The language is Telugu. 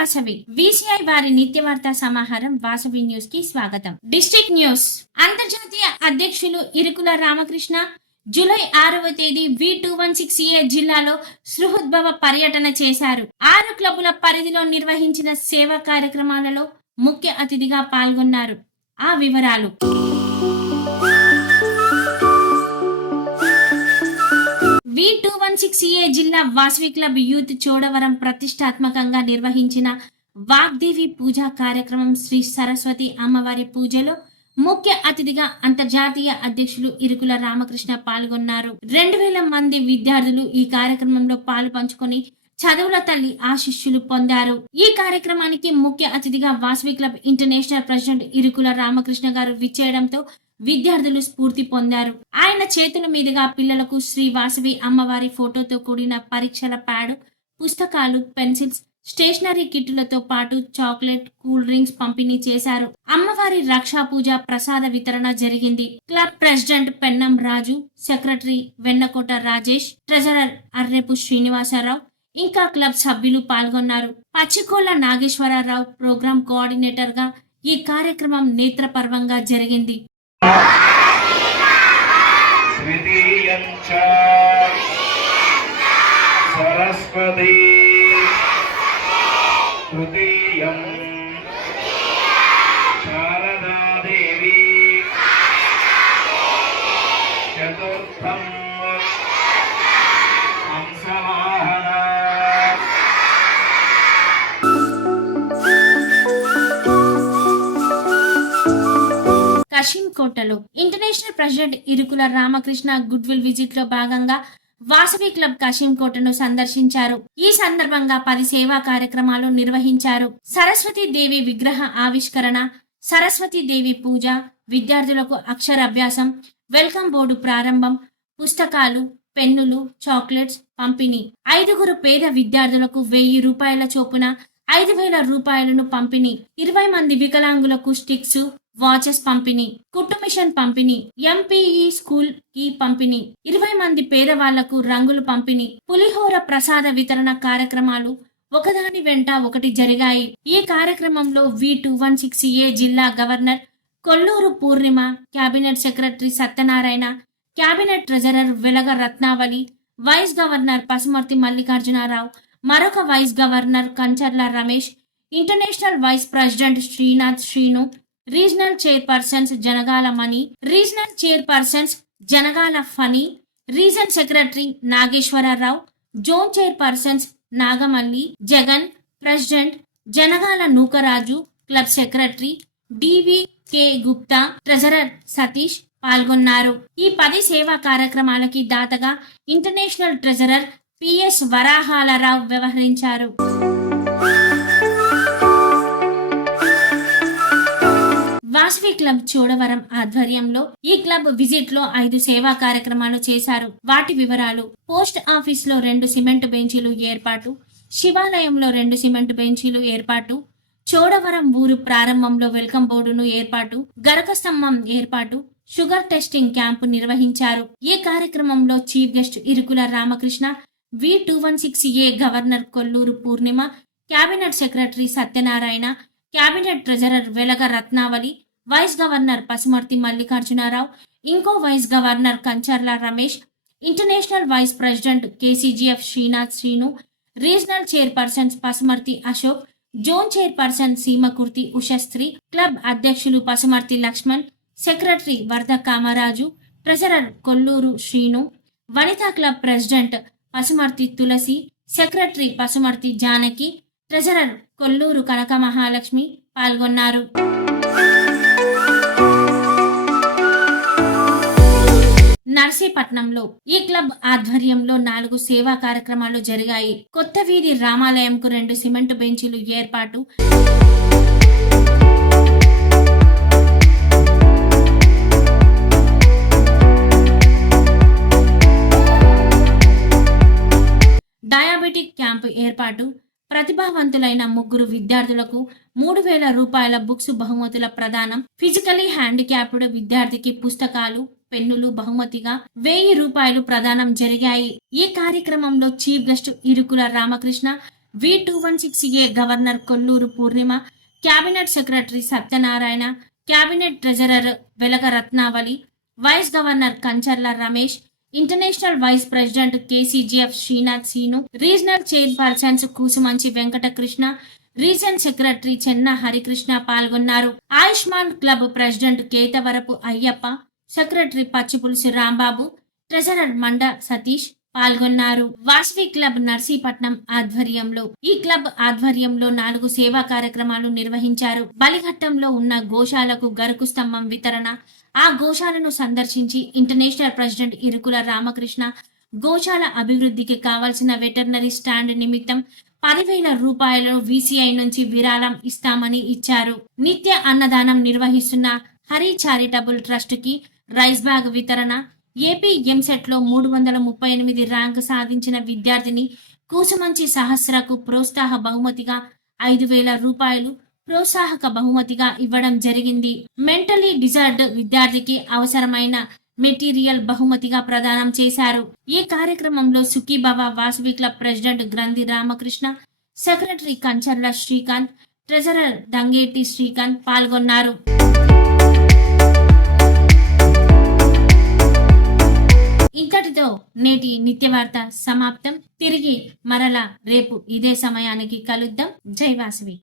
వాసవి విసిఐ వారి నిత్య వార్తా సమాహారం వాసవి న్యూస్కి స్వాగతం. District news. అంతర్జాతీయ అధ్యక్షులు ఇరుకుల రామకృష్ణ జూలై ఆరవ తేదీ V two one six A జిల్లాలో సృహద్భవ పర్యటన చేశారు. ఆరు క్లబ్బుల పరిధిలో నిర్వహించిన సేవా కార్యక్రమాలలో ముఖ్య అతిథిగా పాల్గొన్నారు. ఆ వివరాలు. B two one six A జిల్లా వాసవి క్లబ్ యూత్ చోడవరం ప్రతిష్టాత్మకంగా నిర్వహించిన వాగ్దేవి పూజా కార్యక్రమం శ్రీ సరస్వతి అమ్మవారి పూజలో ముఖ్య అతిథిగా అంతర్జాతీయ అధ్యక్షులు ఇరుకుల రామకృష్ణ పాల్గొన్నారు. రెండు వేల మంది విద్యార్థులు ఈ కార్యక్రమంలో పాలు పంచుకొని చదువుల తల్లి ఆశిష్యులు పొందారు. ఈ కార్యక్రమానికి ముఖ్య అతిథిగా Vasavi club international president Irukula Ramakrishna గారు విచ్చేయడంతో విద్యార్థులు స్ఫూర్తి పొందారు. ఆయన చేతుల మీదుగా పిల్లలకు శ్రీ వాసవి అమ్మవారి ఫోటోతో కూడిన పరీక్షల ప్యాడ్ పుస్తకాలు పెన్సిల్స్ స్టేషనరీ కిట్టులతో పాటు చాక్లెట్ కూల్ డ్రింక్స్ పంపిణీ చేశారు. అమ్మవారి రక్షా పూజ ప్రసాద వితరణ జరిగింది. Club president Pennam Raju secretary Vennakota Rajesh treasurer Arrepu Srinivasarao ఇంకా క్లబ్ సభ్యులు పాల్గొన్నారు. పచ్చికోళ్ళ నాగేశ్వరరావు ప్రోగ్రాం కోఆర్డినేటర్గా ఈ కార్యక్రమం నేత్రపర్వంగా జరిగింది. तृतीयञ्च सरस्वती। కోటలో. International president Irukula Ramakrishna good will విజిట్లో భాగంగా వాసవి క్లబ్ కశింకోటను సందర్శించారు. ఈ సందర్భంగా పది సేవా కార్యక్రమాలు నిర్వహించారు. సరస్వతి దేవి విగ్రహ ఆవిష్కరణ సరస్వతి దేవి పూజ విద్యార్థులకు అక్షరాభ్యాసం వెల్కమ్ బోర్డు ప్రారంభం పుస్తకాలు పెన్నులు చాక్లెట్స్ పంపిణీ. ఐదుగురు పేద విద్యార్థులకు వెయ్యి రూపాయల చొప్పున ఐదు వేల రూపాయలను పంపిణీ. ఇరవై మంది వికలాంగులకు స్టిక్స్ వాచెస్ పంపిణీ కుట్టు మిషన్ పంపిణీ ఎంపీఈ స్కూల్కి పంపిణీ ఇరవై మంది పేదవాళ్ళకు రంగులు పంపిణీ పులిహోర ప్రసాద వితరణ కార్యక్రమాలు ఒకదాని వెంట ఒకటి జరిగాయి. ఈ కార్యక్రమంలో V two one six A జిల్లా governor Kolluru Purnima cabinet secretary Satyanarayana cabinet treasurer Velaga Ratnavali vice governor Pasumarthi Mallikarjunarao మరొక vice governor Kancharla Ramesh international vice president Srinath Srinu regional chairpersons Janagala Mani regional chairpersons Janagala Phani region secretary Nageswararao zone chairpersons Nagamalli Jagan president Janagala Nookaraju club secretary DV K Gupta treasurer Satish పాల్గొన్నారు. ఈ పది సేవా కార్యక్రమాలకి దాతగా ఇంటర్నేషనల్ ట్రెజరర్ పిఎస్ వరాహాలరావు వ్యవహరించారు. వాసవి క్లబ్ చోడవరం ఆధ్వర్యంలో ఈ క్లబ్ విజిట్లో ఐదు సేవా కార్యక్రమాలు చేశారు. వాటి వివరాలు పోస్ట్ ఆఫీస్లో రెండు సిమెంట్ బెంచీలు ఏర్పాటు శివాలయంలో రెండు సిమెంట్ బెంచీలు ఏర్పాటు చోడవరం ఊరు ప్రారంభంలో వెల్కమ్ బోర్డును ఏర్పాటు గరక స్తంభం ఏర్పాటు షుగర్ టెస్టింగ్ క్యాంపు నిర్వహించారు. ఈ కార్యక్రమంలో chief guest Irukula Ramakrishna V two one six A governor Kolluru Purnima cabinet secretary Satyanarayana cabinet treasurer Velaga Ratnavali vice governor Pasumarthi Mallikarjunarao ఇంకో vice governor Kancharla Ramesh international vice president KCGF Srinath Srinu regional chairpersons Pasumarthi Ashok zone chairperson Seemakurthi Ushastri club అధ్యక్షులు Pasumarthi Lakshman secretary Varada Kamaraju treasurer Kolluru Srinu Vanitha club president Pasumarthi Tulasi secretary Pasumarthi Janaki treasurer Kolluru Kanaka Mahalakshmi పాల్గొన్నారు. నర్సీపట్నంలో ఈ క్లబ్ ఆధ్వర్యంలో నాలుగు సేవా కార్యక్రమాలు జరిగాయి. కొత్త వీధి రామాలయంకు రెండు సిమెంట్ బెంచీలు ఏర్పాటు డయాబెటిక్ క్యాంపు ఏర్పాటు ప్రతిభావంతులైన ముగ్గురు విద్యార్థులకు మూడు వేల రూపాయల బుక్స్ బహుమతుల ప్రదానం. ఫిజికలీ హ్యాండిక్యాప్డ్ విద్యార్థికి పుస్తకాలు పెన్నులు బహుమతిగా వెయ్యి రూపాయలు ప్రదానం జరిగాయి. ఈ కార్యక్రమంలో chief guest Irukula Ramakrishna V two one six A governor Kolluru Purnima cabinet secretary Satyanarayana cabinet treasurer Velaga Ratnavali vice governor Kancharla Ramesh international vice president KCGF Srinath Seenu regional chairpersons Kusumanchi Venkatakrishna region secretary Chenna Harikrishna పాల్గొన్నారు. Ayushman club president Ketavarapu Ayyappa secretary Pachipulusu Rambabu treasurer Manda Satish పాల్గొన్నారు. వాసవి క్లబ్ నర్సీపట్నం ఆధ్వర్యంలో ఈ క్లబ్ ఆధ్వర్యంలో నాలుగు సేవా కార్యక్రమాలు నిర్వహించారు. బలిఘట్టంలో ఉన్న గోశాలకు గరుకు స్తంభం వితరణ ఆ గోశాలను సందర్శించి ఇంటర్నేషనల్ ప్రెసిడెంట్ ఇరుకుల రామకృష్ణ గోశాల అభివృద్ధికి కావాల్సిన వెటర్నరీ స్టాండ్ నిమిత్తం పదివేల రూపాయలను వీసీఐ నుంచి విరాళం ఇస్తామని ఇచ్చారు. నిత్య అన్నదానం నిర్వహిస్తున్న హరి చారిటబుల్ ట్రస్ట్కి రైస్ బ్యాగ్ వితరణ. ఏపీ ఎంసెట్లో మూడు వందల ముప్పై ఎనిమిది ర్యాంక్ సాధించిన విద్యార్థిని కూసుమంచి సహస్రకు ప్రోత్సాహ బహుమతిగా ఐదు వేల రూపాయలు ప్రోత్సాహక బహుమతిగా ఇవ్వడం జరిగింది. మెంటలీ డిజర్డ్ విద్యార్థికి అవసరమైన మెటీరియల్ బహుమతిగా ప్రదానం చేశారు. ఈ కార్యక్రమంలో Sukhibhava Vasavi club president Granthi Ramakrishna secretary Kancharla Srikanth treasurer Dangeti Srikanth పాల్గొన్నారు. ఇంతటితో నేటి నిత్య వార్త సమాప్తం. తిరిగి మరలా రేపు ఇదే సమయానికి కలుద్దాం. జై వాసవి.